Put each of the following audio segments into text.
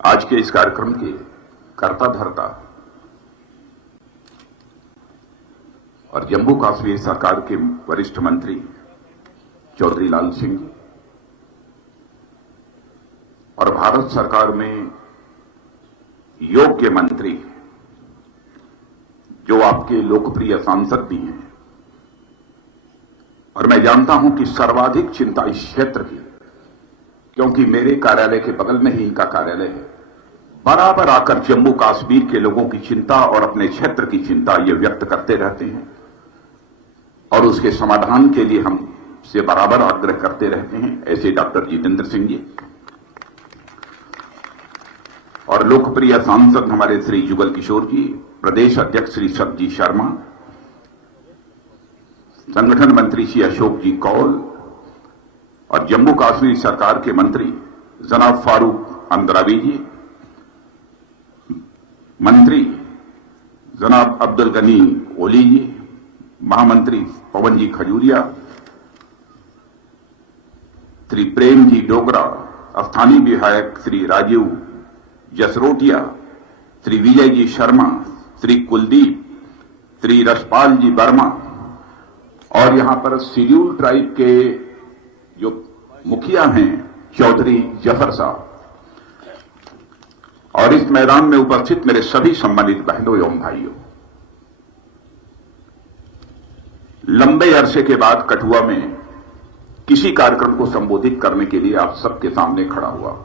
आज के इस कार्यक्रम के कर्ता धर्ता और जम्मू कश्मीर सरकार के वरिष्ठ मंत्री चौधरी लाल सिंह जी और भारत सरकार में योग्य मंत्री जो आपके लोकप्रिय सांसद भी हैं, और मैं जानता हूं कि सर्वाधिक चिंता इस क्षेत्र की, क्योंकि मेरे कार्यालय के बगल में ही इनका कार्यालय है, बराबर आकर जम्मू कश्मीर के लोगों की चिंता और अपने क्षेत्र की चिंता ये व्यक्त करते रहते हैं और उसके समाधान के लिए हम से बराबर आग्रह करते रहते हैं। ऐसे डॉक्टर जितेंद्र सिंह जी और लोकप्रिय सांसद हमारे श्री जुगल किशोर जी, प्रदेश अध्यक्ष श्री सतजी शर्मा, संगठन मंत्री श्री अशोक जी कौल और जम्मू कश्मीर सरकार के मंत्री जनाब फारूक अंद्रावी जी, मंत्री जनाब अब्दुल गनी ओली जी, महामंत्री पवन जी खजूरिया, श्री प्रेम जी डोगरा, स्थानीय विधायक श्री राजीव जसरोटिया, श्री विजय जी शर्मा, श्री कुलदीप, श्री रसपाल जी वर्मा और यहां पर शेड्यूल ट्राइब के जो मुखिया हैं चौधरी जफर साहब, और इस मैदान में उपस्थित मेरे सभी सम्मानित बहनों एवं भाइयों, लंबे अरसे के बाद कठुआ में किसी कार्यक्रम को संबोधित करने के लिए आप सबके सामने खड़ा हुआ।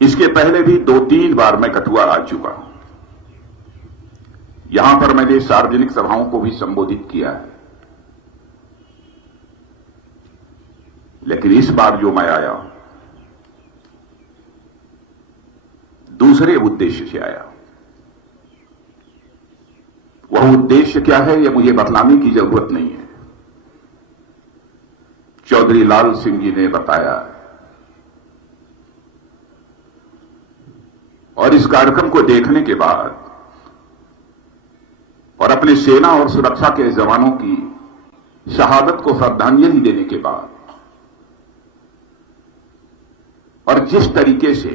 इसके पहले भी 2-3 बार मैं कठुआ आ चुका हूं। यहां पर मैंने सार्वजनिक सभाओं को भी संबोधित किया है, लेकिन इस बार जो मैं आया दूसरे उद्देश्य से आया। वह उद्देश्य क्या है यह मुझे बतलाने की जरूरत नहीं है, चौधरी लाल सिंह जी ने बताया। और इस कार्यक्रम को देखने के बाद और अपने सेना और सुरक्षा के जवानों की शहादत को श्रद्धांजलि देने के बाद और जिस तरीके से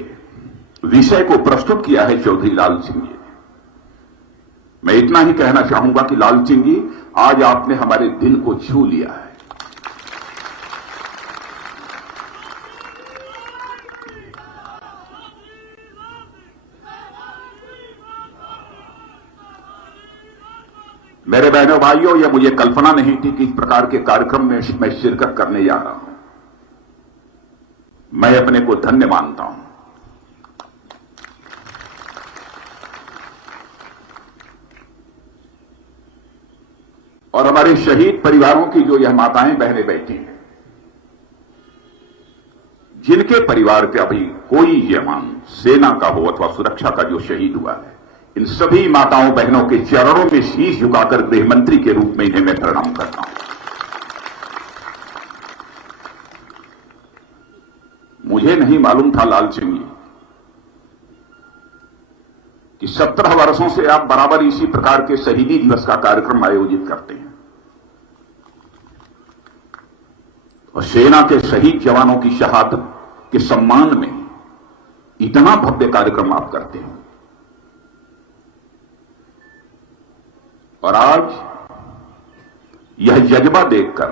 विषय को प्रस्तुत किया है चौधरी लाल सिंह जी ने, मैं इतना ही कहना चाहूंगा कि लाल सिंह जी, आज आपने हमारे दिल को छू लिया है। मेरे बहनों भाइयों, यह मुझे कल्पना नहीं थी कि इस प्रकार के कार्यक्रम में मैं शिरकत करने जा रहा हूं। मैं अपने को धन्य मानता हूं। और हमारे शहीद परिवारों की जो यह माताएं बहनें बैठी हैं, जिनके परिवार के अभी कोई जवान सेना का हो अथवा सुरक्षा का जो शहीद हुआ है, इन सभी माताओं बहनों के चरणों में शीश झुकाकर गृह मंत्री के रूप में इन्हें मैं प्रणाम करता हूं। मुझे नहीं मालूम था लाल सिंह जी कि 17 वर्षों से आप बराबर इसी प्रकार के शहीदी दिवस का कार्यक्रम आयोजित करते हैं और सेना के शहीद जवानों की शहादत के सम्मान में इतना भव्य कार्यक्रम आप करते हैं। और आज यह जज्बा देखकर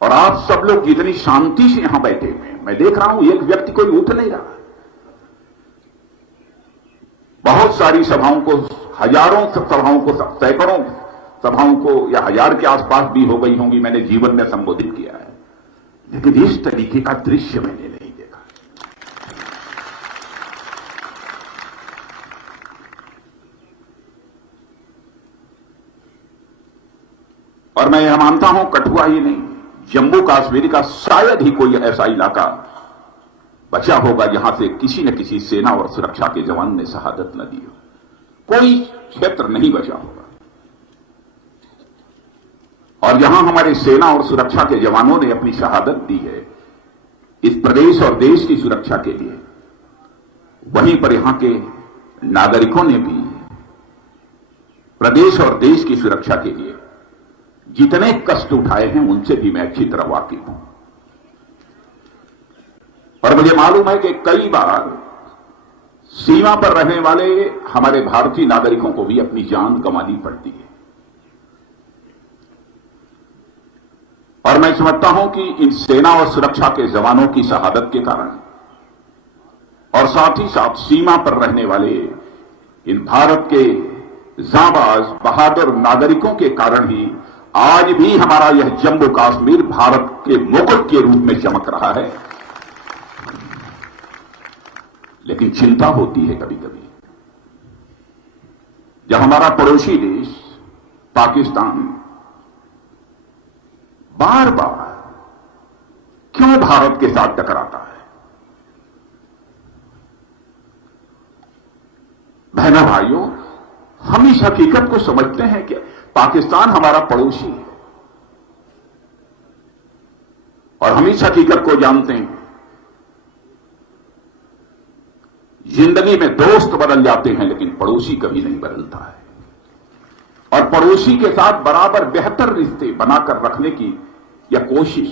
और आप सब लोग जितनी शांति से यहां बैठे हुए हैं, मैं देख रहा हूं एक व्यक्ति कोई उठ नहीं रहा। बहुत सारी सभाओं को, हजारों सभाओं को, सैकड़ों सभाओं को या 1000 के आसपास भी हो गई होंगी मैंने जीवन में संबोधित किया है, लेकिन इस तरीके का दृश्य मैंने नहीं देखा। और मैं यह मानता हूं कठुआ ही नहीं, जम्मू कश्मीर का शायद ही कोई ऐसा इलाका बचा होगा जहां से किसी न किसी सेना और सुरक्षा के जवान ने शहादत न दी हो। कोई क्षेत्र नहीं बचा होगा। और जहां हमारे सेना और सुरक्षा के जवानों ने अपनी शहादत दी है इस प्रदेश और देश की सुरक्षा के लिए, वहीं पर यहां के नागरिकों ने भी प्रदेश और देश की सुरक्षा के लिए जितने कष्ट उठाए हैं उनसे भी मैं अच्छी तरह वाकिफ हूं। और मुझे मालूम है कि कई बार सीमा पर रहने वाले हमारे भारतीय नागरिकों को भी अपनी जान गंवानी पड़ती है। और मैं समझता हूं कि इन सेना और सुरक्षा के जवानों की शहादत के कारण और साथ ही साथ सीमा पर रहने वाले इन भारत के जांबाज बहादुर नागरिकों के कारण ही आज भी हमारा यह जम्मू कश्मीर भारत के मुकुट के रूप में चमक रहा है। लेकिन चिंता होती है कभी कभी जब हमारा पड़ोसी देश पाकिस्तान बार बार क्यों भारत के साथ टकराता है। बहनों भाइयों, हम इस हकीकत को समझते हैं कि पाकिस्तान हमारा पड़ोसी है और हम इस हकीकत को जानते हैं जिंदगी में दोस्त बदल जाते हैं लेकिन पड़ोसी कभी नहीं बदलता है। और पड़ोसी के साथ बराबर बेहतर रिश्ते बनाकर रखने की यह कोशिश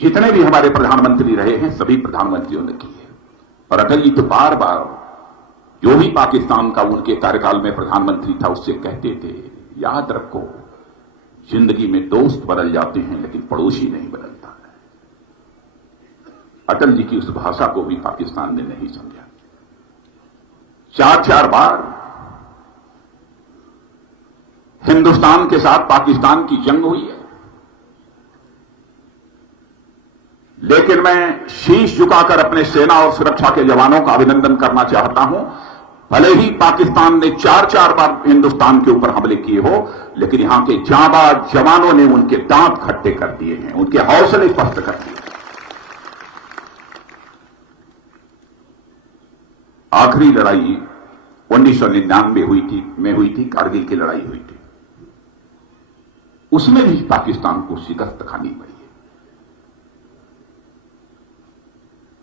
जितने भी हमारे प्रधानमंत्री रहे हैं सभी प्रधानमंत्रियों ने की है। और अटल जी तो बार बार जो भी पाकिस्तान का उनके कार्यकाल में प्रधानमंत्री था उससे कहते थे, याद रखो जिंदगी में दोस्त बदल जाते हैं लेकिन पड़ोसी नहीं बदलता है। अटल जी की उस भाषा को भी पाकिस्तान ने नहीं समझा। चार चार बार हिंदुस्तान के साथ पाकिस्तान की जंग हुई है, लेकिन मैं शीश झुकाकर अपने सेना और सुरक्षा के जवानों का अभिनंदन करना चाहता हूं। भले ही पाकिस्तान ने चार चार बार हिंदुस्तान के ऊपर हमले किए हो, लेकिन यहां के जांबाज जवानों ने उनके दांत खट्टे कर दिए हैं, उनके हौसले स्पष्ट कर दिए। आखिरी लड़ाई 1999 हुई थी, कारगिल की लड़ाई हुई थी। उसमें भी पाकिस्तान को शिकस्त खानी पड़ी है।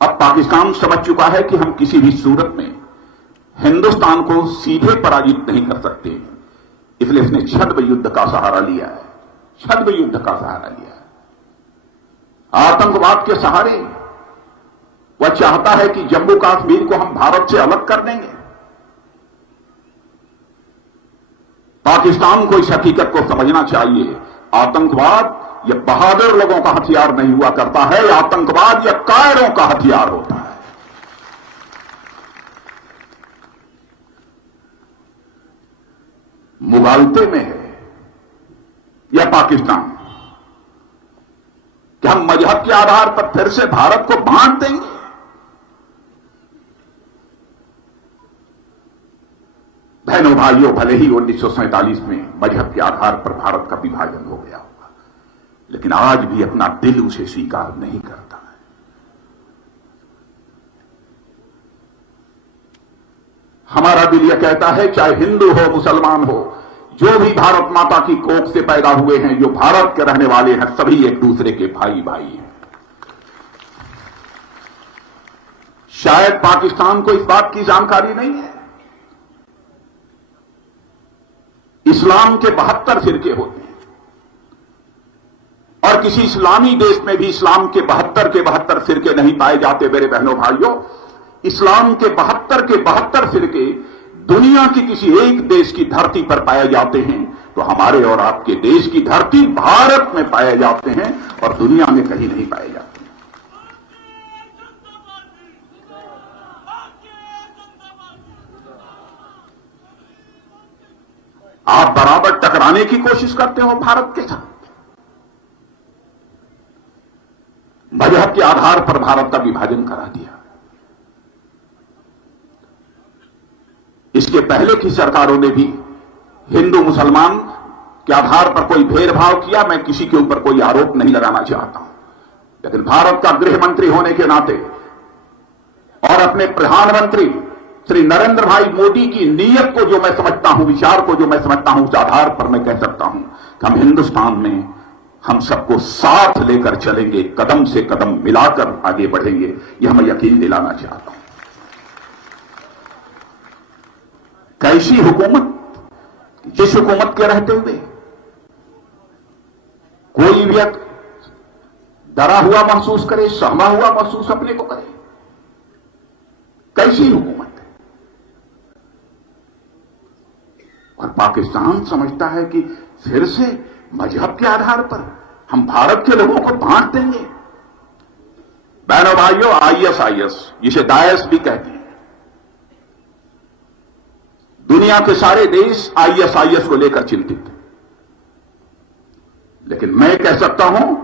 अब पाकिस्तान समझ चुका है कि हम किसी भी सूरत में हिंदुस्तान को सीधे पराजित नहीं कर सकते, इसलिए इसने छद्म युद्ध का सहारा लिया है। छद्म युद्ध का सहारा लिया है आतंकवाद के सहारे। वह चाहता है कि जम्मू कश्मीर को हम भारत से अलग कर देंगे। पाकिस्तान को इस हकीकत को समझना चाहिए, आतंकवाद यह बहादुर लोगों का हथियार नहीं हुआ करता है, यह आतंकवाद यह कायरों का हथियार होता है। मुगालते में है यह पाकिस्तान कि हम मजहब के आधार पर फिर से भारत को बांट देंगे। बहनों भाइयों, भले ही 1947 में मजहब के आधार पर भारत का विभाजन हो गया होगा, लेकिन आज भी अपना दिल उसे स्वीकार नहीं करता है। हमारा दिल यह कहता है चाहे हिंदू हो मुसलमान हो, जो भी भारत माता की कोख से पैदा हुए हैं, जो भारत के रहने वाले हैं, सभी एक दूसरे के भाई भाई हैं। शायद पाकिस्तान को इस बात की जानकारी नहीं है, इस्लाम के 72 फिरके होते हैं और किसी इस्लामी देश में भी इस्लाम के 72 फिरके नहीं पाए जाते। मेरे बहनों भाइयों, इस्लाम के 72 फिरके दुनिया की किसी एक देश की धरती पर पाए जाते हैं, तो हमारे और आपके देश की धरती भारत में पाए जाते हैं और दुनिया में कहीं नहीं पाए जाते। आप बराबर टकराने की कोशिश करते हो भारत के साथ। मजहब के आधार पर भारत का विभाजन करा दिया। इसके पहले की सरकारों ने भी हिंदू मुसलमान के आधार पर कोई भेदभाव किया। मैं किसी के ऊपर कोई आरोप नहीं लगाना चाहता हूं, लेकिन भारत का गृह मंत्री होने के नाते और अपने प्रधानमंत्री श्री नरेंद्र भाई मोदी की नीयत को जो मैं समझता हूं, विचार को जो मैं समझता हूं, उस आधार पर मैं कह सकता हूं कि हम हिंदुस्तान में हम सबको साथ लेकर चलेंगे, कदम से कदम मिलाकर आगे बढ़ेंगे, यह मैं यकीन दिलाना चाहता हूं। कैसी हुकूमत, जिस हुकूमत के रहते हुए कोई व्यक्ति डरा हुआ महसूस करे, सहमा हुआ महसूस अपने को करे। कैसी हुकूमत है? और पाकिस्तान समझता है कि फिर से मजहब के आधार पर हम भारत के लोगों को बांट देंगे। बहनों भाइयों, आईएसआईएस, जिसे दाइश भी कहते हैं, दुनिया के सारे देश आईएसआईएस को लेकर चिंतित हैं। लेकिन मैं कह सकता हूं,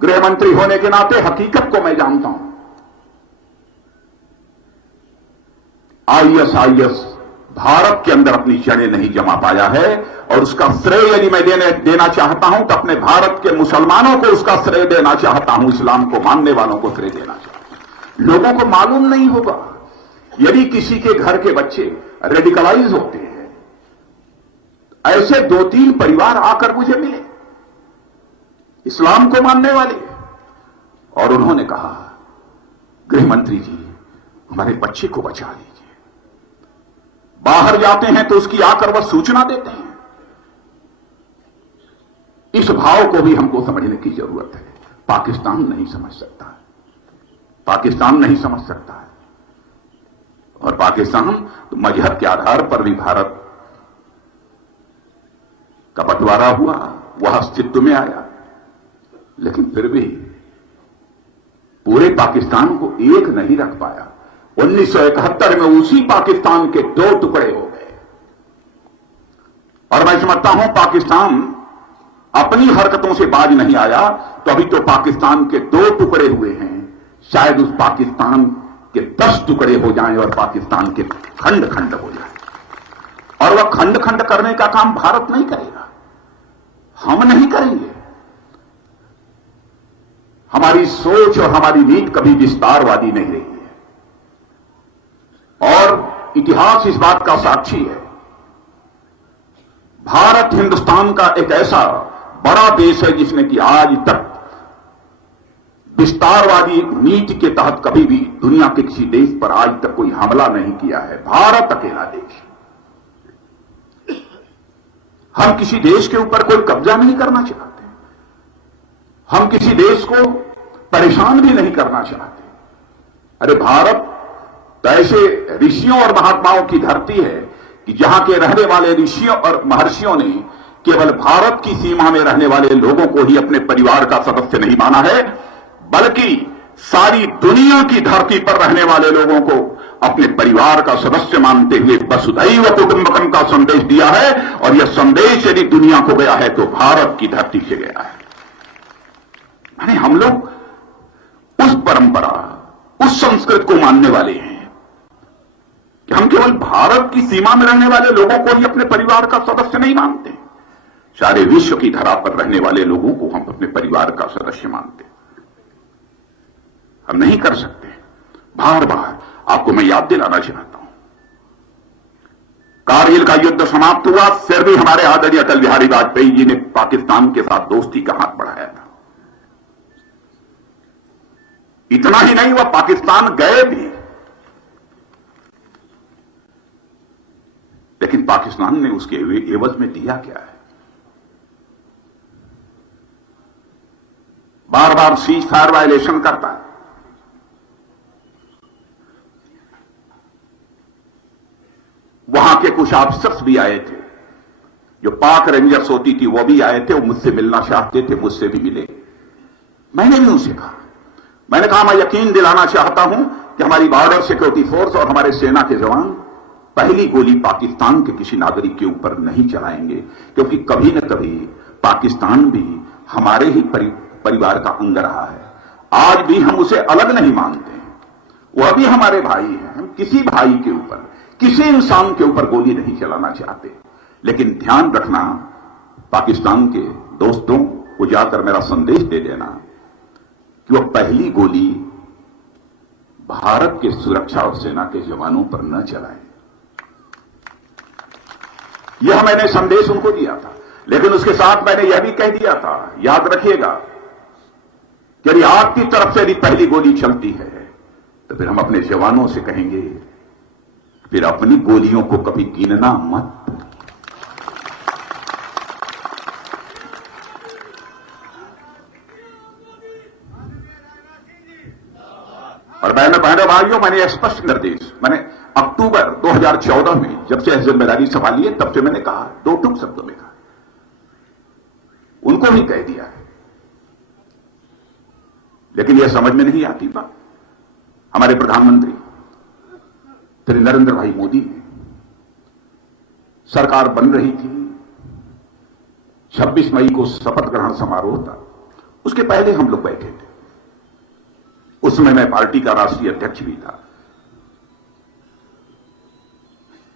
गृह मंत्री होने के नाते हकीकत को मैं जानता हूं। आईएसआईएस भारत के अंदर अपनी जड़ें नहीं जमा पाया है, और उसका श्रेय यदि मैं देना चाहता हूं तो अपने भारत के मुसलमानों को उसका श्रेय देना चाहता हूं, इस्लाम को मानने वालों को श्रेय देना चाहता हूं। लोगों को मालूम नहीं होगा, यदि किसी के घर के बच्चे रेडिकलाइज होते हैं, ऐसे 2-3 परिवार आकर मुझे मिले इस्लाम को मानने वाले, और उन्होंने कहा, गृह मंत्री जी, हमारे बच्चे को बचा लीजिए। बाहर जाते हैं तो उसकी आकर वह सूचना देते हैं। इस भाव को भी हमको समझने की जरूरत है। पाकिस्तान नहीं समझ सकता, पाकिस्तान नहीं समझ सकता है। और पाकिस्तान तो मजहब के आधार पर भी भारत का बंटवारा हुआ, वह अस्तित्व में आया, लेकिन फिर भी पूरे पाकिस्तान को एक नहीं रख पाया। 1971 में उसी पाकिस्तान के 2 टुकड़े हो गए। और मैं समझता हूं पाकिस्तान अपनी हरकतों से बाज नहीं आया, तो अभी तो पाकिस्तान के 2 टुकड़े हुए हैं। शायद उस पाकिस्तान के 10 टुकड़े हो जाएं और पाकिस्तान के खंड खंड हो जाएं। और वह खंड खंड करने का काम भारत नहीं करेगा, हम नहीं करेंगे। हमारी सोच और हमारी नीति कभी विस्तारवादी नहीं रही है, और इतिहास इस बात का साक्षी है। भारत हिंदुस्तान का एक ऐसा बड़ा देश है जिसने कि आज तक विस्तारवादी नीति के तहत कभी भी दुनिया के किसी देश पर आज तक कोई हमला नहीं किया है। भारत अकेला देश। हम किसी देश के ऊपर कोई कब्जा नहीं करना चाहते, हम किसी देश को परेशान भी नहीं करना चाहते। अरे भारत तो ऐसे ऋषियों और महात्माओं की धरती है कि जहां के रहने वाले ऋषियों और महर्षियों ने केवल भारत की सीमा में रहने वाले लोगों को ही अपने परिवार का सदस्य नहीं माना है, बल्कि सारी दुनिया की धरती पर रहने वाले लोगों को अपने परिवार का सदस्य मानते हुए वसुधैव कुटुंबकम का संदेश दिया है। और यह संदेश यदि दुनिया को गया है तो भारत की धरती से गया है। यानी हम लोग उस परंपरा, उस संस्कृत को मानने वाले हैं कि हम केवल भारत की सीमा में रहने वाले लोगों को ही अपने परिवार का सदस्य नहीं मानते, सारे विश्व की धरा पर रहने वाले लोगों को हम अपने परिवार का सदस्य मानते। हम नहीं कर सकते। बार बार आपको मैं याद दिलाना चाहता हूं, कारगिल का युद्ध समाप्त हुआ, फिर भी हमारे आदरणीय अटल बिहारी वाजपेयी जी ने पाकिस्तान के साथ दोस्ती का हाथ बढ़ाया था। इतना ही नहीं, वह पाकिस्तान गए भी, लेकिन पाकिस्तान ने उसके एवज में दिया क्या है? बार बार सीज फायर वायलेशन करता है। वहां के कुछ ऑफिसर्स भी आए थे, जो पाक रेंजर्स होती थी, वो भी आए थे, वो मुझसे मिलना चाहते थे, मुझसे भी मिले। मैंने भी उनसे कहा, मैंने कहा मैं यकीन दिलाना चाहता हूं कि हमारी बॉर्डर सिक्योरिटी फोर्स और हमारे सेना के जवान पहली गोली पाकिस्तान के किसी नागरिक के ऊपर नहीं चलाएंगे, क्योंकि कभी न कभी पाकिस्तान भी हमारे ही परिवार का अंग रहा है। आज भी हम उसे अलग नहीं मानते, वह भी हमारे भाई हैं। हम किसी भाई के ऊपर, किसी इंसान के ऊपर गोली नहीं चलाना चाहते। लेकिन ध्यान रखना, पाकिस्तान के दोस्तों को जाकर मेरा संदेश दे देना कि वह पहली गोली भारत के सुरक्षा और सेना के जवानों पर न चलाएं। यह मैंने संदेश उनको दिया था, लेकिन उसके साथ मैंने यह भी कह दिया था, याद रखिएगा, यदि आपकी तरफ से यदि पहली गोली चलती है तो फिर हम अपने जवानों से कहेंगे, फिर अपनी गोलियों को कभी गिनना मत। और बहनों भाइयों, मैंने स्पष्ट निर्देश मैंने अक्टूबर 2014 में जब से जिम्मेदारी संभाली है तब से मैंने कहा, दो टूक शब्दों में कहा, उनको भी कह दिया है, लेकिन यह समझ में नहीं आती बात। हमारे प्रधानमंत्री श्री नरेंद्र भाई मोदी ने सरकार बन रही थी, 26 मई को शपथ ग्रहण समारोह था, उसके पहले हम लोग बैठे थे, उसमें मैं पार्टी का राष्ट्रीय अध्यक्ष भी था।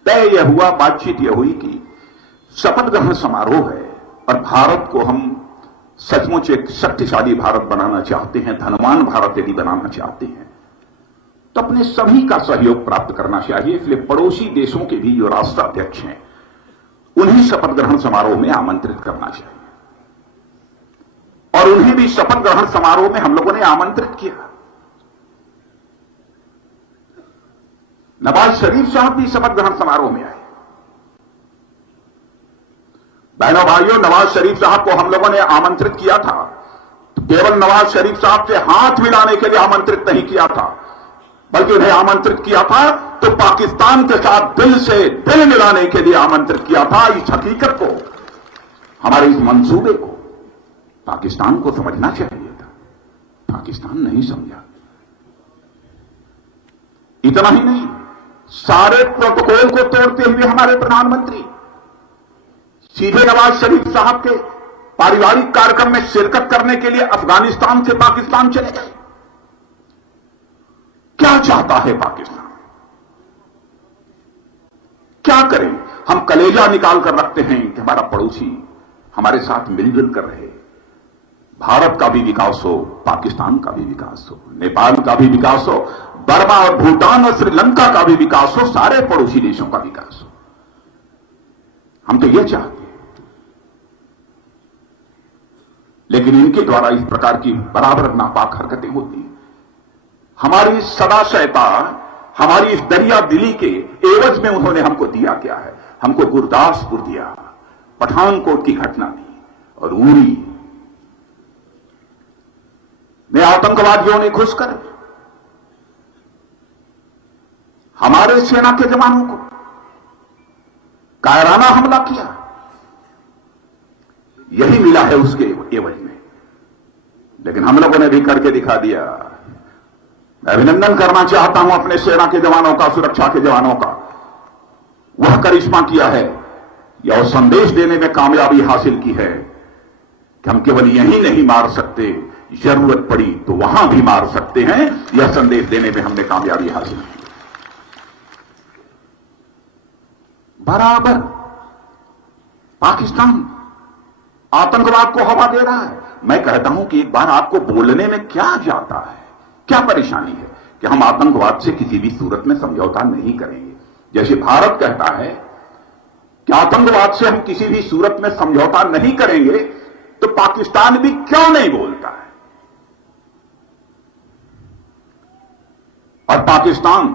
तय यह हुआ, बातचीत यह हुई कि शपथ ग्रहण समारोह है और भारत को हम सचमुच एक शक्तिशाली भारत बनाना चाहते हैं, धनवान भारत यदि बनाना चाहते हैं तो अपने सभी का सहयोग प्राप्त करना चाहिए। इसलिए पड़ोसी देशों के भी जो राष्ट्राध्यक्ष हैं उन्हें शपथ ग्रहण समारोह में आमंत्रित करना चाहिए, और उन्हें भी शपथ ग्रहण समारोह में हम लोगों ने आमंत्रित किया। नवाज शरीफ साहब भी शपथ ग्रहण समारोह में आए। बहनों भाइयों, नवाज शरीफ साहब को हम लोगों ने आमंत्रित किया था, तो केवल नवाज शरीफ साहब से हाथ मिलाने के लिए आमंत्रित नहीं किया था, बल्कि उन्हें आमंत्रित किया था तो पाकिस्तान के साथ दिल से दिल मिलाने के लिए आमंत्रित किया था। इस हकीकत को, हमारे इस मंसूबे को पाकिस्तान को समझना चाहिए था, पाकिस्तान नहीं समझा। इतना ही नहीं, सारे प्रोटोकॉल को तोड़ते हुए हमारे प्रधानमंत्री सीधे नवाज शरीफ साहब के पारिवारिक कार्यक्रम में शिरकत करने के लिए अफगानिस्तान से पाकिस्तान चले गए। क्या चाहता है पाकिस्तान? क्या करें? हम कलेजा निकाल कर रखते हैं कि हमारा पड़ोसी हमारे साथ मिलजुल कर रहे, भारत का भी विकास हो, पाकिस्तान का भी विकास हो, नेपाल का भी विकास हो, बर्मा और भूटान और श्रीलंका का भी विकास हो, सारे पड़ोसी देशों का विकास हो। हम तो यह चाहते हैं, लेकिन इनके द्वारा इस प्रकार की बराबर नापाक हरकतें होती हैं। हमारी सदाशयता, हमारी इस दरिया दिली के एवज में उन्होंने हमको दिया क्या है? हमको गुरदासपुर दिया, पठानकोट की घटना दी, और उरी में आतंकवादियों ने घुसकर हमारे सेना के जवानों को कायराना हमला किया। यही मिला है उसके एवज में, लेकिन हम लोगों ने भी करके दिखा दिया। मैं अभिनंदन करना चाहता हूं अपने सेना के जवानों का, सुरक्षा के जवानों का। वह करिश्मा किया है या वो संदेश देने में कामयाबी हासिल की है कि हम केवल यहीं नहीं मार सकते, जरूरत पड़ी तो वहां भी मार सकते हैं। यह संदेश देने में हमने कामयाबी हासिल की। बराबर पाकिस्तान आतंकवाद को हवा दे रहा है। मैं कहता हूं कि एक बार आपको बोलने में क्या जाता है, क्या परेशानी है कि हम आतंकवाद से किसी भी सूरत में समझौता नहीं करेंगे। जैसे भारत कहता है कि आतंकवाद से हम किसी भी सूरत में समझौता नहीं करेंगे, तो पाकिस्तान भी क्यों नहीं बोलता है? और पाकिस्तान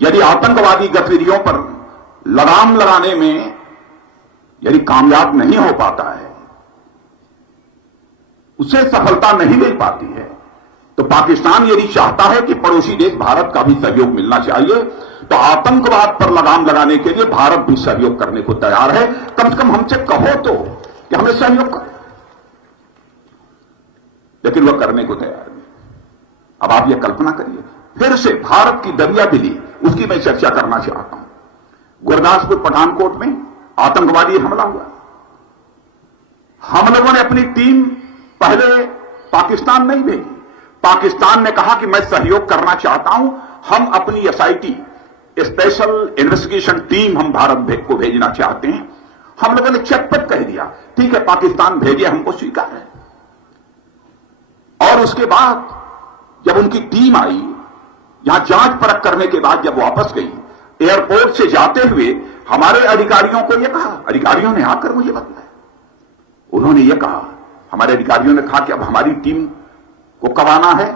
यदि आतंकवादी गतिविधियों पर लगाम लगाने में यदि कामयाब नहीं हो पाता है, उसे सफलता नहीं मिल पाती है, तो पाकिस्तान यदि चाहता है कि पड़ोसी देश भारत का भी सहयोग मिलना चाहिए, तो आतंकवाद पर लगाम लगाने के लिए भारत भी सहयोग करने को तैयार है। कम से कम हमसे कहो तो कि हमें सहयोग करो, लेकिन वह करने को तैयार नहीं। अब आप यह कल्पना करिए, फिर से भारत की दरिया दिली, उसकी मैं चर्चा करना चाहता हूं। गुरदासपुर पठानकोट में आतंकवादी हमला हुआ। हम लोगों ने अपनी टीम पहले पाकिस्तान नहीं भेजी। पाकिस्तान ने कहा कि मैं सहयोग करना चाहता हूं, हम अपनी एसआईटी, स्पेशल इन्वेस्टिगेशन टीम हम भारत को भेजना चाहते हैं। हम लोगों ने चटपट कह दिया, ठीक है पाकिस्तान भेजिए, हमको स्वीकार है। और उसके बाद जब उनकी टीम आई, यहां जांच परख करने के बाद जब वापस गई, एयरपोर्ट से जाते हुए हमारे अधिकारियों को यह कहा, अधिकारियों ने आकर मुझे बताया, उन्होंने यह कहा, हमारे अधिकारियों ने कहा कि अब हमारी टीम को कब आना है,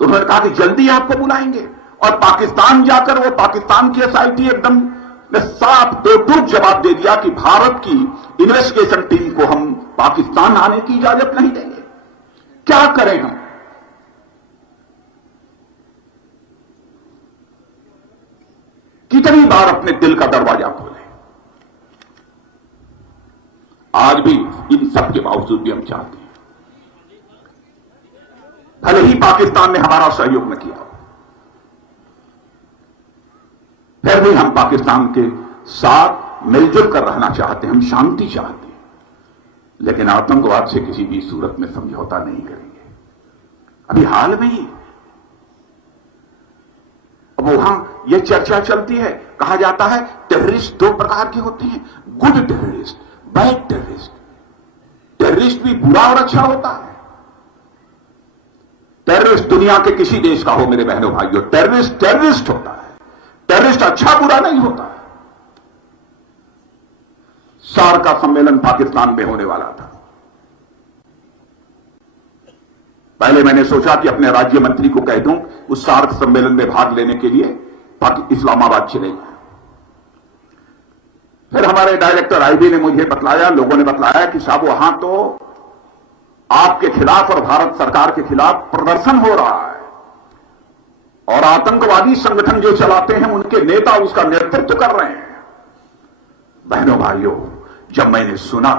तो उन्होंने कहा कि जल्दी आपको बुलाएंगे। और पाकिस्तान जाकर वो पाकिस्तान की एसआईटी एकदम ने साफ दो टूक जवाब दे दिया कि भारत की इन्वेस्टिगेशन टीम को हम पाकिस्तान आने की इजाजत नहीं देंगे। क्या करें हम? कितनी बार अपने दिल का दरवाजा खोले। आज भी इन सब के बावजूद भी हम चाहते हैं, भले ही पाकिस्तान ने हमारा सहयोग न किया, फिर भी हम पाकिस्तान के साथ मिलजुल कर रहना चाहते हैं, हम शांति चाहते हैं, लेकिन आतंकवाद से किसी भी सूरत में समझौता नहीं करेंगे। अभी हाल में ही अब वहां यह चर्चा चलती है, कहा जाता है टेररिस्ट दो प्रकार के होते हैं, good terrorist, bad terrorist. Terrorist भी बुरा और अच्छा होता है। टेररिस्ट दुनिया के किसी देश का हो मेरे बहनों भाइयों, टेररिस्ट टेररिस्ट होता है, टेररिस्ट अच्छा बुरा नहीं होता है। सार्क का सम्मेलन पाकिस्तान में होने वाला था। पहले मैंने सोचा कि अपने राज्य मंत्री को कह दूं उस सार्क सम्मेलन में भाग लेने के लिए इस्लामाबाद चले गए। फिर हमारे डायरेक्टर आईबी ने मुझे बतलाया, लोगों ने बतलाया कि साहब वहां तो आपके खिलाफ और भारत सरकार के खिलाफ प्रदर्शन हो रहा है और आतंकवादी संगठन जो चलाते हैं उनके नेता उसका नेतृत्व कर रहे हैं। बहनों भाइयों, जब मैंने सुना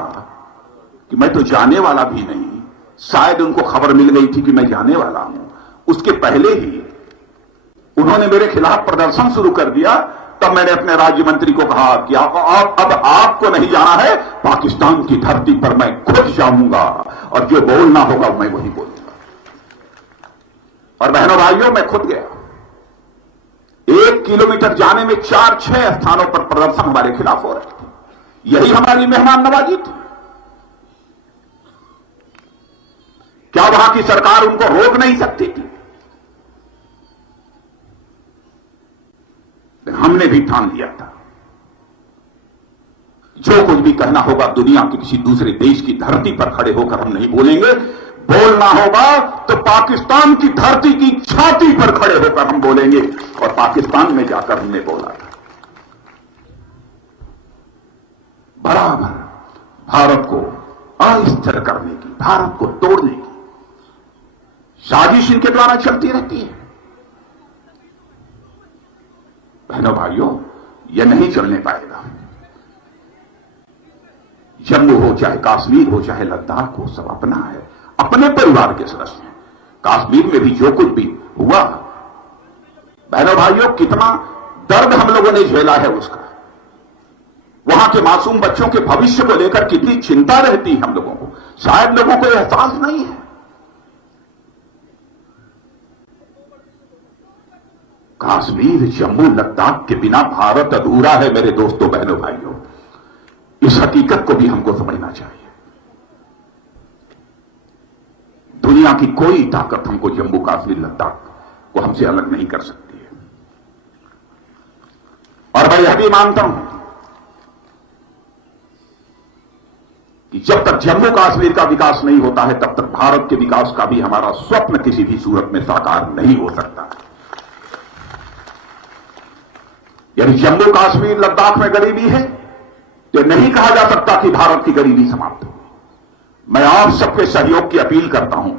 कि मैं तो जाने वाला भी नहीं, शायद उनको खबर मिल गई थी कि मैं जाने वाला हूं, उसके पहले ही उन्होंने मेरे खिलाफ प्रदर्शन शुरू कर दिया, तब मैंने अपने राज्य मंत्री को कहा कि अब आपको नहीं जाना है, पाकिस्तान की धरती पर मैं खुद जाऊंगा और जो बोलना होगा मैं वही बोलूंगा। और बहनों भाइयों, मैं खुद गया। 1 किलोमीटर जाने में 4-6 स्थानों पर प्रदर्शन हमारे खिलाफ हो रहे थे। यही हमारी मेहमान नवाजी थी। क्या वहां की सरकार उनको रोक नहीं सकती थी? हमने भी ठान लिया था, जो कुछ भी कहना होगा दुनिया के किसी दूसरे देश की धरती पर खड़े होकर हम नहीं बोलेंगे। बोलना होगा तो पाकिस्तान की धरती की छाती पर खड़े होकर हम बोलेंगे। और पाकिस्तान में जाकर हमने बोला था, बराबर भारत को अस्थिर करने की, भारत को तोड़ने की साजिश इनके द्वारा चलती रहती है। बहनों भाइयों, यह नहीं चलने पाएगा। जम्मू हो चाहे कश्मीर हो चाहे लद्दाख हो, सब अपना है, अपने परिवार के सदस्य हैं। कश्मीर में भी जो कुछ भी हुआ, बहनों भाइयों, कितना दर्द हम लोगों ने झेला है उसका। वहां के मासूम बच्चों के भविष्य को लेकर कितनी चिंता रहती है हम लोगों को, शायद लोगों को एहसास नहीं है। कश्मीर, जम्मू, लद्दाख के बिना भारत अधूरा है मेरे दोस्तों, बहनों, भाइयों। इस हकीकत को भी हमको समझना चाहिए। दुनिया की कोई ताकत हमको जम्मू, कश्मीर, लद्दाख को हमसे अलग नहीं कर सकती है। और मैं यह भी मानता हूं कि जब तक जम्मू कश्मीर का विकास नहीं होता है, तब तक भारत के विकास का भी हमारा स्वप्न किसी भी सूरत में साकार नहीं हो सकता। यदि जम्मू कश्मीर लद्दाख में गरीबी है तो नहीं कहा जा सकता कि भारत की गरीबी समाप्त हो। मैं आप सबके सहयोग की अपील करता हूं।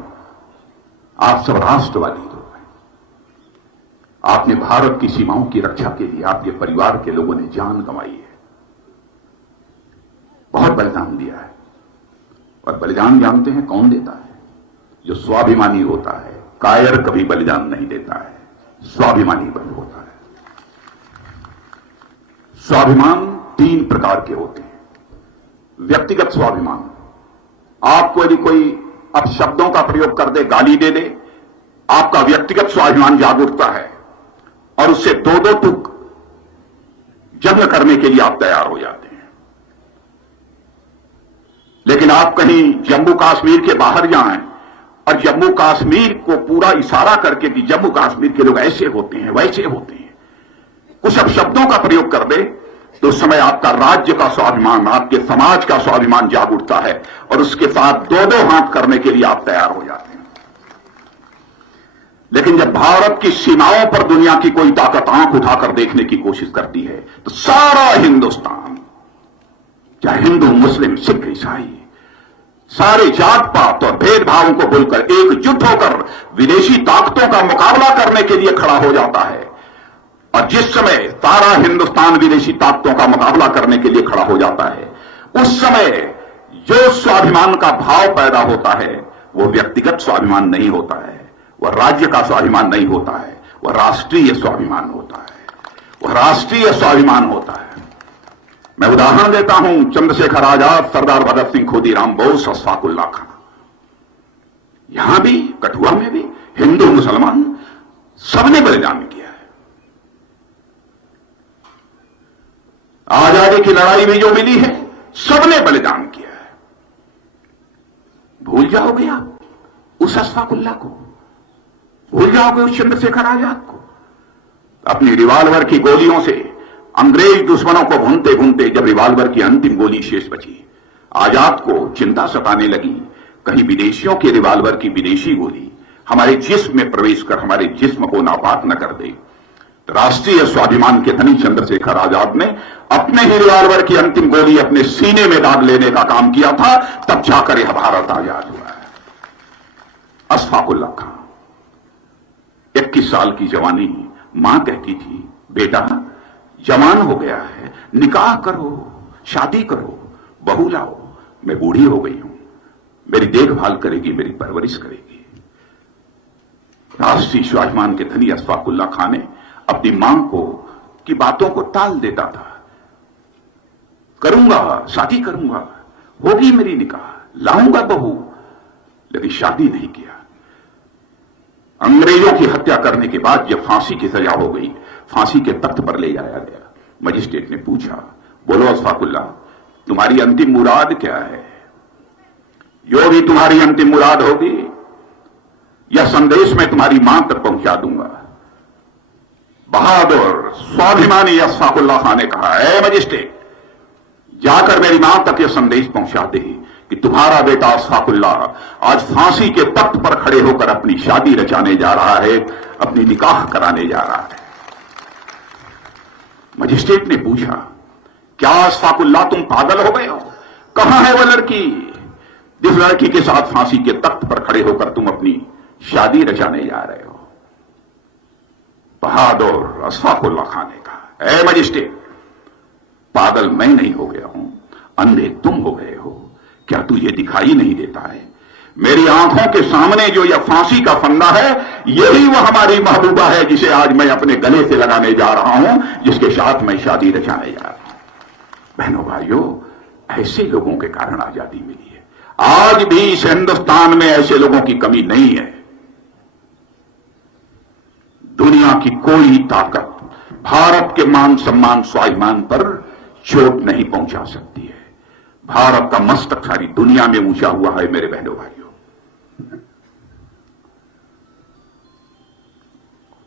आप सब राष्ट्रवादी लोग हैं, आपने भारत की सीमाओं की रक्षा के लिए आपके परिवार के लोगों ने जान गंवाई है, बहुत बलिदान दिया है। और बलिदान जानते हैं कौन देता है? जो स्वाभिमानी होता है। कायर कभी बलिदान नहीं देता है, स्वाभिमानी बल होता है। स्वाभिमान 3 प्रकार के होते हैं। व्यक्तिगत स्वाभिमान, आपको यदि कोई अब शब्दों का प्रयोग कर दे, गाली दे दे, आपका व्यक्तिगत स्वाभिमान जाग उठता है और उससे 2-2 टूक जंग करने के लिए आप तैयार हो जाते हैं। लेकिन आप कहीं जम्मू कश्मीर के बाहर जाएं और जम्मू कश्मीर को पूरा इशारा करके कि जम्मू कश्मीर के लोग ऐसे होते हैं, वैसे होते हैं, कुछ अब शब्दों का प्रयोग कर दे, तो उस समय आपका राज्य का स्वाभिमान, आपके समाज का स्वाभिमान जाग उठता है और उसके साथ 2-2 हाथ करने के लिए आप तैयार हो जाते हैं। लेकिन जब भारत की सीमाओं पर दुनिया की कोई ताकत आंख उठाकर देखने की कोशिश करती है, तो सारा हिंदुस्तान, चाहे हिंदू, मुस्लिम, सिख, ईसाई, सारे जात पात और भेदभावों को भूलकर एकजुट होकर विदेशी ताकतों का मुकाबला करने के लिए खड़ा हो जाता है। और जिस समय सारा हिंदुस्तान विदेशी ताकतों का मुकाबला करने के लिए खड़ा हो जाता है, उस समय जो स्वाभिमान का भाव पैदा होता है वो व्यक्तिगत स्वाभिमान नहीं होता है, वह राज्य का स्वाभिमान नहीं होता है, वह राष्ट्रीय स्वाभिमान होता है, वह राष्ट्रीय स्वाभिमान होता है। मैं उदाहरण देता हूं, चंद्रशेखर आजाद, सरदार भगत सिंह, खुदीराम बोस, अशफाक उल्लाह खां, यहां भी, कठुआ में भी हिंदू मुसलमान सबने बलिदान किया है। आजादी की लड़ाई में जो मिली है सबने बलिदान किया है। भूल जाओगे आप उस अशफाक उल्लाह को, भूल जाओगे उस चंद्रशेखर आजाद को? अपनी रिवाल्वर की गोलियों से अंग्रेज दुश्मनों को भूनते भूनते जब रिवाल्वर की अंतिम गोली शेष बची, आजाद को चिंता सताने लगी, कहीं विदेशियों के रिवाल्वर की विदेशी गोली हमारे जिस्म में प्रवेश कर हमारे जिस्म को नापाक न कर दे। तो राष्ट्रीय स्वाभिमान के धनी चंद्रशेखर आजाद ने अपने ही रिवाल्वर की अंतिम गोली अपने सीने में दाग लेने का काम किया था, तब जाकर यह भारत आजाद हुआ है। अशफाक उल्लाह खां, 21 साल की जवानी, मां कहती थी, बेटा जवान हो गया है, निकाह करो, शादी करो, बहू लाओ, मैं बूढ़ी हो गई हूं, मेरी देखभाल करेगी, मेरी परवरिश करेगी। राष्ट्रीय स्वाभिमान के धनी अशफाक उल्लाह खां ने अपनी मां को की बातों को टाल देता था, करूंगा, शादी करूंगा, होगी मेरी निकाह, लाऊंगा बहू, लेकिन शादी नहीं किया। अंग्रेजों की हत्या करने के बाद जब फांसी की सजा हो गई, फांसी के तख्त पर ले जाया गया, मजिस्ट्रेट ने पूछा, बोलो अशफाक उल्लाह, तुम्हारी अंतिम मुराद क्या है? जो भी तुम्हारी अंतिम मुराद होगी, यह संदेश मैं तुम्हारी मां तक पहुंचा दूंगा। बहादुर स्वाभिमानी अशफाक उल्लाह खां ने कहा, ऐ मजिस्ट्रेट, जाकर मेरी मां तक यह संदेश पहुंचा दे कि तुम्हारा बेटा अशफाक उल्लाह आज फांसी के तख्त पर खड़े होकर अपनी शादी रचाने जा रहा है, अपनी निकाह कराने जा रहा है। मजिस्ट्रेट ने पूछा, क्या अशफाक उल्लाह तुम पागल हो गए हो? कहां है वह लड़की जिस लड़की के साथ फांसी के तख्त पर खड़े होकर तुम अपनी शादी रचाने जा रहे हो? बहादुर अशफाक उल्लाह खां ने कहा, ऐ मजिस्ट्रेट, पागल मैं नहीं हो गया हूं, अंधे तुम हो गए हो। क्या तुझे दिखाई नहीं देता है? मेरी आंखों के सामने जो यह फांसी का फंदा है, यही वह हमारी महबूबा है जिसे आज मैं अपने गले से लगाने जा रहा हूं, जिसके साथ मैं शादी रचाने जा रहा हूं। बहनों भाइयों, ऐसे लोगों के कारण आजादी मिली है। आज भी इस हिंदुस्तान में ऐसे लोगों की कमी नहीं है। दुनिया की कोई ताकत भारत के मान सम्मान स्वाभिमान पर चोट नहीं पहुंचा सकती है। भारत का मस्तक सारी दुनिया में ऊंचा हुआ है मेरे बहनों भाइयों।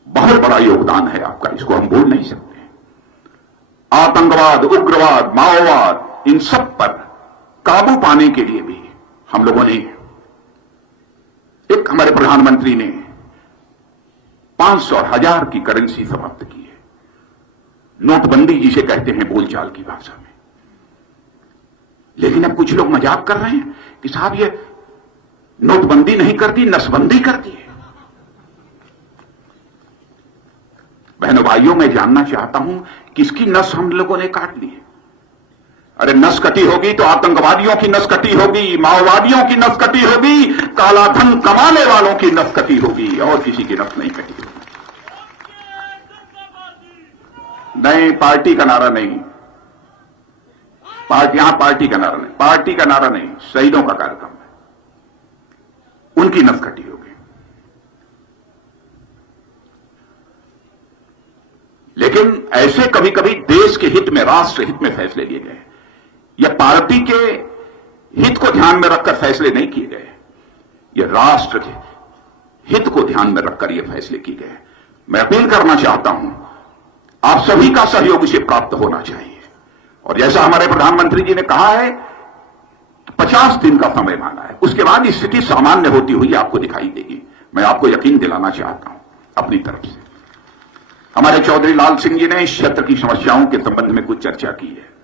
बहुत बड़ा योगदान है आपका, इसको हम भूल नहीं सकते। आतंकवाद, उग्रवाद, माओवाद, इन सब पर काबू पाने के लिए भी हम लोगों ने, एक हमारे प्रधानमंत्री ने 500 और 1000 की करेंसी समाप्त की है। नोटबंदी जिसे कहते हैं बोलचाल की भाषा में। लेकिन अब कुछ लोग मजाक कर रहे हैं कि साहब ये नोटबंदी नहीं करती, नसबंदी करती है। बहनों भाइयों, मैं जानना चाहता हूं किसकी नस हम लोगों ने काट ली है? अरे नस कटी होगी तो आतंकवादियों की नस कटी होगी, माओवादियों की नस कटी होगी, काला धन कमाने वालों की नस कटी होगी, और किसी की नस नहीं कटी होगी। नहीं, पार्टी का नारा नहीं, यहां पार्टी का नारा नहीं, पार्टी का नारा नहीं, शहीदों का कार्यक्रम है, उनकी नस कटी होगी। लेकिन ऐसे कभी कभी देश के हित में, राष्ट्र हित में फैसले लिए गए, यह पार्टी के हित को ध्यान में रखकर फैसले नहीं किए गए, यह राष्ट्र के हित को ध्यान में रखकर यह फैसले किए गए। मैं अपील करना चाहता हूं, आप सभी का सहयोग इसे प्राप्त होना चाहिए। और जैसा हमारे प्रधानमंत्री जी ने कहा है, 50 दिन का समय मांगा है, उसके बाद स्थिति सामान्य होती हुई आपको दिखाई देगी। मैं आपको यकीन दिलाना चाहता हूं अपनी तरफ से। हमारे चौधरी लाल सिंह जी ने इस क्षेत्र की समस्याओं के संबंध में कुछ चर्चा की है।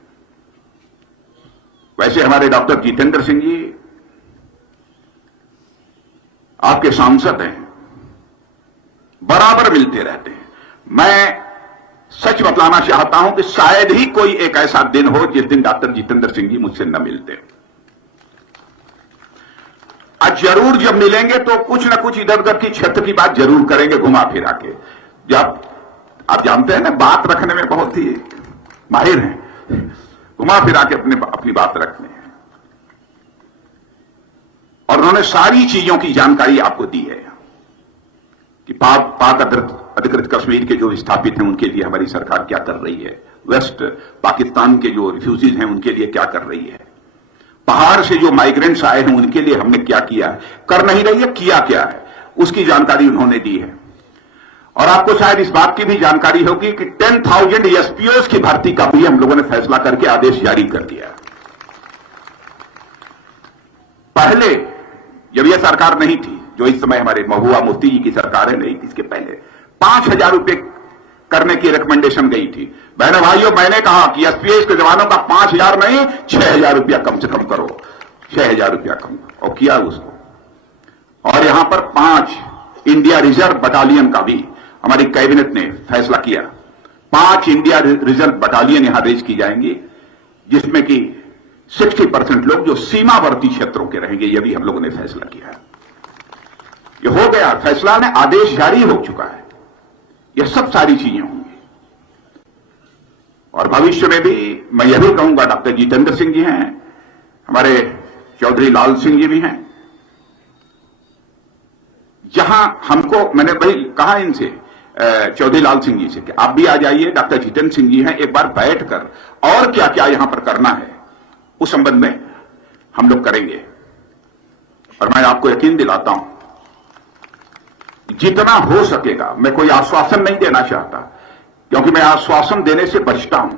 वैसे हमारे डॉक्टर जितेंद्र सिंह जी आपके सांसद हैं, बराबर मिलते रहते हैं। मैं सच बतलाना चाहता हूं कि शायद ही कोई एक ऐसा दिन हो जिस दिन डॉक्टर जितेंद्र सिंह जी मुझसे न मिलते। आज जरूर जब मिलेंगे तो कुछ न कुछ इधर उधर की क्षेत्र की बात जरूर करेंगे, घुमा फिरा के। जब आप जानते हैं ना, बात रखने में बहुत ही माहिर हैं, घुमा फिरा के अपनी बात रखने हैं। और उन्होंने सारी चीजों की जानकारी आपको दी है कि पाक अधिकृत कश्मीर के जो विस्थापित हैं उनके लिए हमारी सरकार क्या कर रही है, वेस्ट पाकिस्तान के जो रिफ्यूजीज हैं उनके लिए क्या कर रही है, पहाड़ से जो माइग्रेंट्स आए हैं उनके लिए हमने क्या किया है, कर नहीं रही है, किया क्या है, उसकी जानकारी उन्होंने दी है। और आपको शायद इस बात की भी जानकारी होगी कि 10,000 एसपीओज की भर्ती का भी हम लोगों ने फैसला करके आदेश जारी कर दिया। पहले जब यह सरकार नहीं थी, जो इस समय हमारे महबूबा मुफ्ती जी की सरकार है, नहीं, इसके पहले 5,000 रुपए करने की रिकमेंडेशन गई थी। बहनों भाइयों, मैंने कहा कि एसपीएस के जवानों का 5,000 नहीं 6,000 रुपया कम से कम करो, 6,000 रुपया कम, और किया उसको। और यहां पर 5 इंडिया रिजर्व बटालियन का भी हमारी कैबिनेट ने फैसला किया। 5 इंडिया रिजर्व बटालियन यहां रेज की जाएंगी, जिसमें कि 60% लोग जो सीमावर्ती क्षेत्रों के रहेंगे, यह भी हम लोगों ने फैसला किया है। यह हो गया, फैसला में आदेश जारी हो चुका है। यह सब सारी चीजें होंगी। और भविष्य में भी मैं यह भी कहूंगा, डॉक्टर जितेंद्र सिंह जी हैं, हमारे चौधरी लाल सिंह जी भी हैं, जहां हमको, मैंने वही कहा इनसे, चौधरी लाल सिंह जी से, कि आप भी आ जाइए, डॉक्टर जितेंद्र सिंह जी हैं, एक बार बैठकर और क्या क्या यहां पर करना है उस संबंध में हम लोग करेंगे। और मैं आपको यकीन दिलाता हूं, जितना हो सकेगा, मैं कोई आश्वासन नहीं देना चाहता, क्योंकि मैं आश्वासन देने से बचता हूं,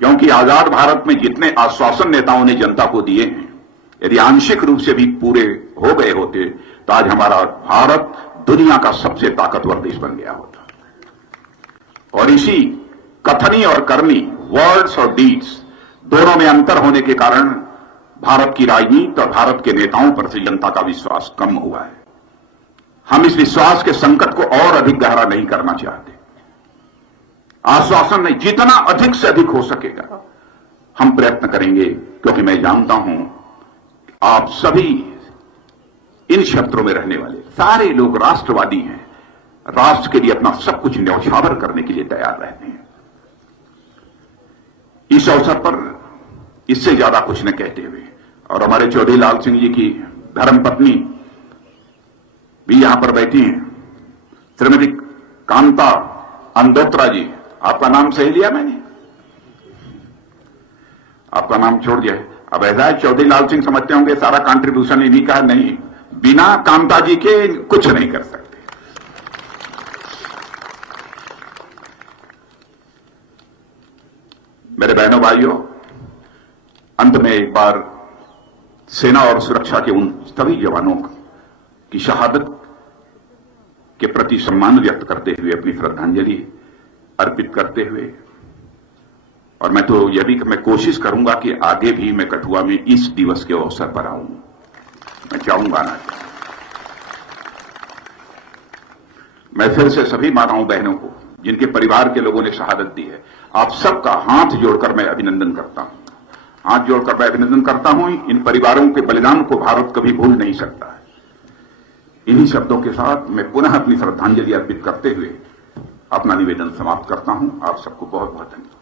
क्योंकि आजाद भारत में जितने आश्वासन नेताओं ने जनता को दिए हैं, यदि आंशिक रूप से भी पूरे हो गए होते तो आज हमारा भारत दुनिया का सबसे ताकतवर देश बन गया होता। और इसी कथनी और करनी, वर्ड्स और डीड्स दोनों में अंतर होने के कारण भारत की राजनीति और भारत के नेताओं पर से जनता का विश्वास कम हुआ है। हम इस विश्वास के संकट को और अधिक गहरा नहीं करना चाहते। आश्वासन नहीं, जितना अधिक से अधिक हो सकेगा हम प्रयत्न करेंगे, क्योंकि मैं जानता हूं आप सभी इन क्षेत्रों में रहने वाले सारे लोग राष्ट्रवादी हैं, राष्ट्र के लिए अपना सब कुछ न्यौछावर करने के लिए तैयार रहते हैं। इस अवसर पर इससे ज्यादा कुछ न कहते हुए, और हमारे चौधरी लाल सिंह जी की धर्मपत्नी भी यहां पर बैठी हैं, श्रीमती कांता अंदोत्रा जी, आपका नाम सही लिया मैंने? आपका नाम छोड़ दिया। अब ऐसा है, चौधरी लाल सिंह समझते होंगे सारा कंट्रीब्यूशन इन्हीं का, नहीं, बिना कांता जी के कुछ नहीं कर सकते। मेरे बहनों भाइयों, अंत में एक बार सेना और सुरक्षा के उन सभी जवानों की शहादत के प्रति सम्मान व्यक्त करते हुए अपनी श्रद्धांजलि अर्पित करते हुए, और मैं तो यह भी मैं कोशिश करूंगा कि आगे भी मैं कठुआ में इस दिवस के अवसर पर आऊं, मैं चाहूंगा ना। मैं फिर से सभी माताओं बहनों को, जिनके परिवार के लोगों ने शहादत दी है, आप सबका हाथ जोड़कर मैं अभिनंदन करता हूं। हाथ जोड़कर मैं अभिनंदन करता हूं। इन परिवारों के बलिदान को भारत कभी भूल नहीं सकता है। इन्हीं शब्दों के साथ मैं पुनः अपनी श्रद्धांजलि अर्पित करते हुए अपना निवेदन समाप्त करता हूं। आप सबको बहुत बहुत धन्यवाद।